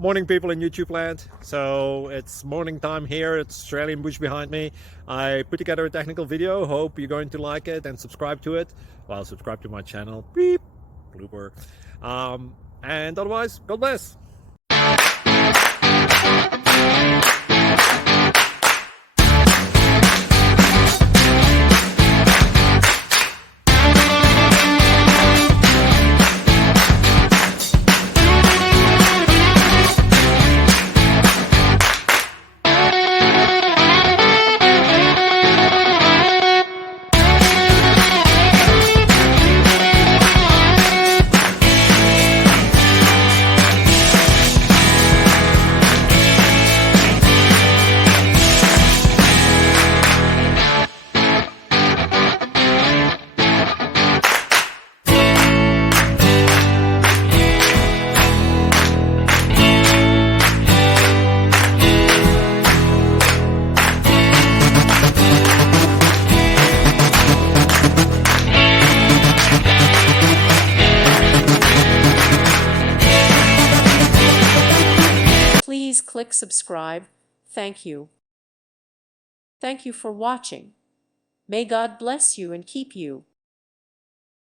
Morning, people in YouTube land. So it's morning time here. It's Australian bush behind me. I put together a technical video. Hope you're going to like it and subscribe to it. Well, subscribe to my channel. Beep, blooper. And otherwise, God bless. Please click subscribe. Thank you. Thank you for watching. May God bless you and keep you.